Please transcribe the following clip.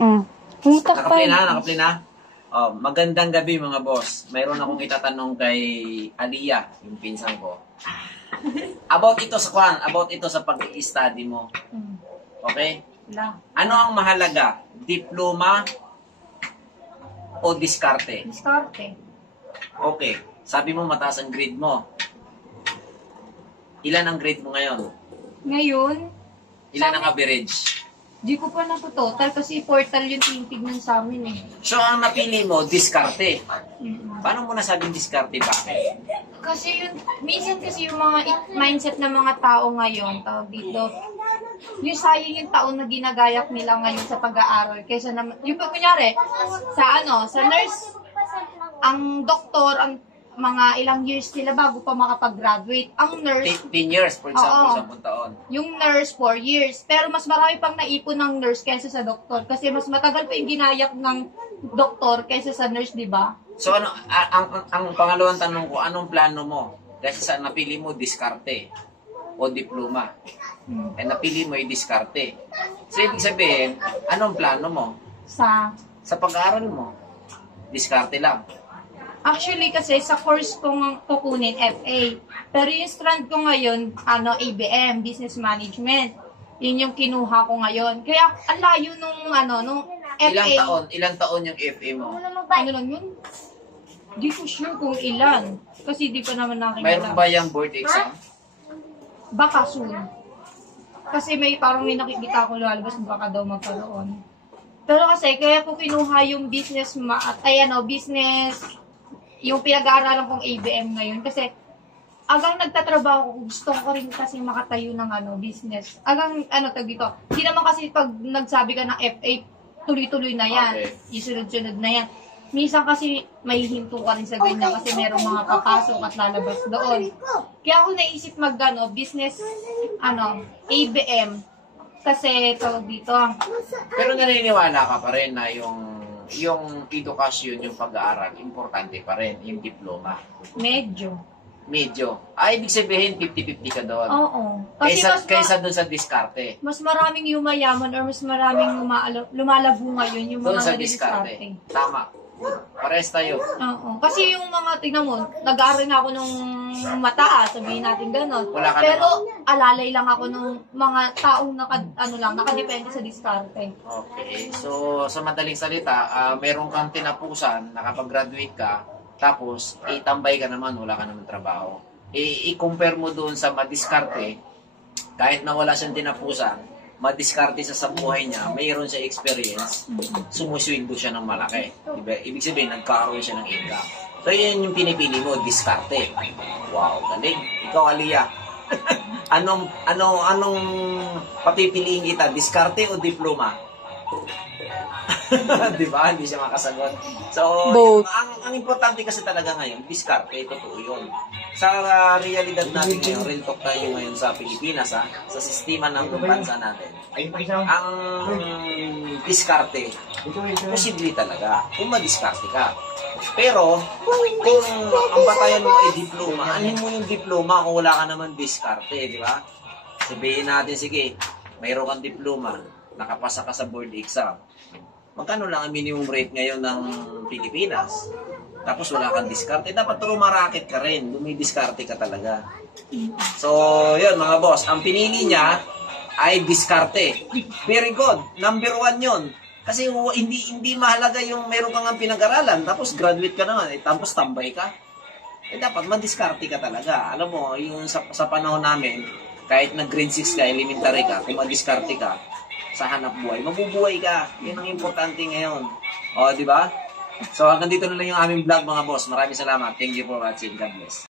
Pumunta pa. Nakaplay na, nakaplay na. Oh, magandang gabi mga boss. Mayroon akong itatanong kay Aliyah, yung pinsan ko. About ito sa pag-i-study mo. Okay? Ano ang mahalaga? Diploma o diskarte? Diskarte. Okay. Sabi mo mataas ang grade mo. Ilan ang grade mo ngayon? Ngayon, Ilan ang average? di ko pa naputotal kasi portal yung tinitignan sa amin eh. So, ang napili mo, diskarte. Paano mo nasabing diskarte? Bakit? Kasi yun, minsan kasi yung mga mindset ng mga tao ngayon, tawag dito, yung sayang yung taon na ginagayak nila ngayon sa pag-aaral. Kaysa naman, yung kunyari, sa nurse, ang doktor, ang mga ilang years sila bago pa makapag-graduate. Ang nurse, 10 years, for example, 10 taon. yung nurse, 4 years. Pero mas marami pang naipon ng nurse kaysa sa doktor. Kasi mas matagal pa yung ginayak ng doktor kaysa sa nurse, di ba? So, ano, ang pangalawang tanong ko, anong plano mo? Kasi sa napili mo, diskarte o diploma. Eh, napili mo yung diskarte. So, ibig sabihin, anong plano mo? Sa pag-aaral mo, diskarte lang. Actually, kasi sa course kong kukunin, FA. Pero yung strand ko ngayon, ABM, Business Management. Yun yung kinuha ko ngayon. Kaya, ang layo nung FA. Ilang taon yung FA mo? Ano lang yun? Di ko sure kung ilan. Kasi di pa naman nakikita. Mayroon ba yung board exam? Baka soon. Kasi parang may nakikita ko lalabas, baka daw magkaroon. Pero kasi, kaya ko kinuha yung business, yung pinag-aaralan kong ABM ngayon. Kasi, agang nagtatrabaho, gusto ko rin kasi makatayo ng business. Agang, dito. Hindi naman kasi pag nagsabi ka ng FA, tuloy-tuloy na yan. Okay. Isunod-sunod na yan. Minsan kasi may hinto ka rin sa ganyan kasi merong mga papasok at lalabas doon. Kaya ako naisip business, ABM. Kasi tawag dito. Pero naniniwala ka pa rin na yung edukasyon, yung pag-aaral, importante pa rin, yung diploma. Medyo. Ibig sabihin, 50-50 ka doon. Oo. Kasi Kaysa doon sa diskarte. mas maraming yumayaman or mas maraming lumalabo ngayon yung Doon mga sa diskarte. Tama. Pares tayo. Oo. Kasi yung mga, tingnan mo, nag-aaral nga ako nung mataas, sabihin natin gano'n. Pero alalay lang ako nung mga taong nakadepende sa diskarte. Okay. So, sa madaling salita, meron kang tinapusan, nakapag-graduate ka, tapos, itambay ka naman, wala ka naman trabaho. I-compare mo doon sa madiskarte, kahit na wala siyang tinapusan, madiskarte sa buhay niya, mayroon siya experience, sumusweldo siya ng malaki. Diba? Ibig sabihin, nagkaroon siya ng income. So, yun yung pinipili mo, diskarte. Wow, galing. Ikaw, Aliyah. anong papipiliin kita, diskarte o diploma? Diba? Hindi siya makasagot. So, ang importante kasi talaga ngayon, diskarte, totoo yun. Sa realidad natin ngayon, real talk tayo ngayon sa Pilipinas, sa sistema ng bansa natin, ang diskarte, posible talaga, kung madiskarte ka. Pero, kung ang batayan mo ay diploma, anin mo yung diploma kung wala ka naman diskarte, di ba? Sabihin natin, sige, mayroon kang diploma, nakapasa ka sa board exam. Magkano lang ang minimum rate ngayon ng Pilipinas? Tapos wala kang diskarte. Dapat rumaraket ka rin. Dumidiskarte ka talaga. So, yun mga boss. Ang pinili niya ay diskarte. Very good. Number 1 yun. Kasi hindi mahalaga yung meron kang pinag-aralan. Tapos graduate ka naman. Tapos tambay ka. Dapat madiskarte ka talaga. Alam mo, yung sa panahon namin, kahit nag-grade 6 ka, elementary ka, kung madiskarte ka, sa hanap buhay, mabubuhay ka. Yan ang importante ngayon. O, di ba? So, hanggang dito na lang yung aming vlog mga boss. Maraming salamat. Thank you for watching. God bless.